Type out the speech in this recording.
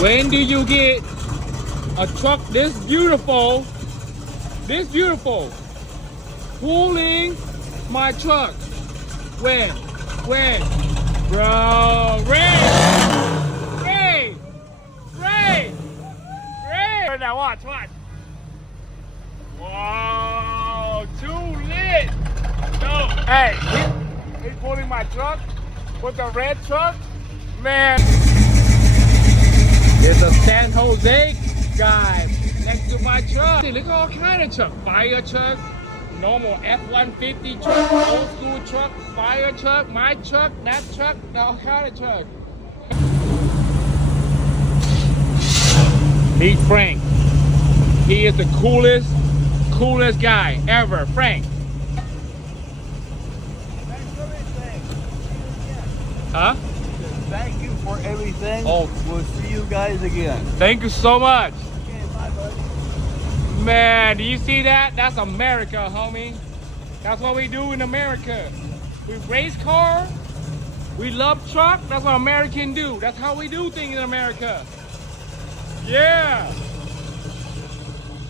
When do you get a truck this beautiful, pulling my truck? When, bro, Ray, now watch. Whoa, too lit. No, hey, he's pulling my truck with the red truck, man. There's a San Jose guy next to my truck. Look at all kind of truck. Fire truck, normal F-150 truck, old school truck, fire truck, my truck, that truck, all kind of truck. Meet Frank. He is the coolest guy ever. Frank. Huh? Thank you for everything. Oh. We'll see you guys again. Thank you so much. Okay, bye, buddy. Man, do you see that? That's America, homie. That's what we do in America. We race car. We love truck. That's what Americans do. That's how we do things in America. Yeah.